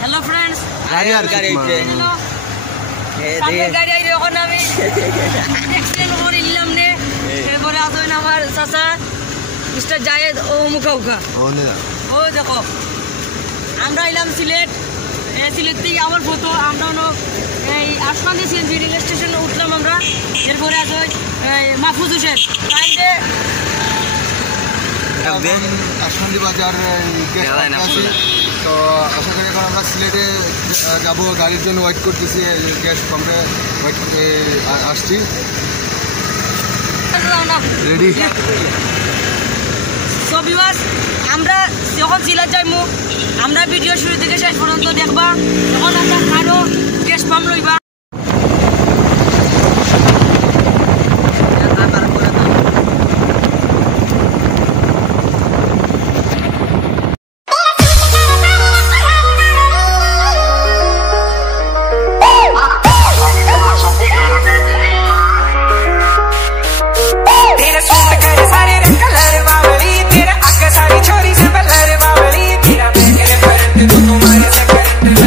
hello friends गाड़ी आ रही है सामने गाड़ी आई रही है আমি एक्सीडेंट করে নিলাম নে এরপরে আসো না আমার চাচা মিস্টার জায়েদ ও মুখাউকা ও দেখো আমরা এলাম সিলেট সিলেট থেকে আমার ফটো আমরা এই আসমানি সিএনজি রেল স্টেশনে উঠলাম আমরা এরপরে আসো মাহফুজ হোসেন তাইলে আসমানি বাজার তো আশা করি এখন আমরা সিলেটে যাবো গাড়ির জন্য ওয়েট করতেছি গ্যাস পাম্পে ওয়েট করতে আসছি রেডি সো ভিউয়ার্স আমরা যখন সিলেট যাইমু আমরা ভিডিও শুরু থেকে শেষ পর্যন্ত দেখবা যখন আমরা আরো গ্যাস পাম্প লইবা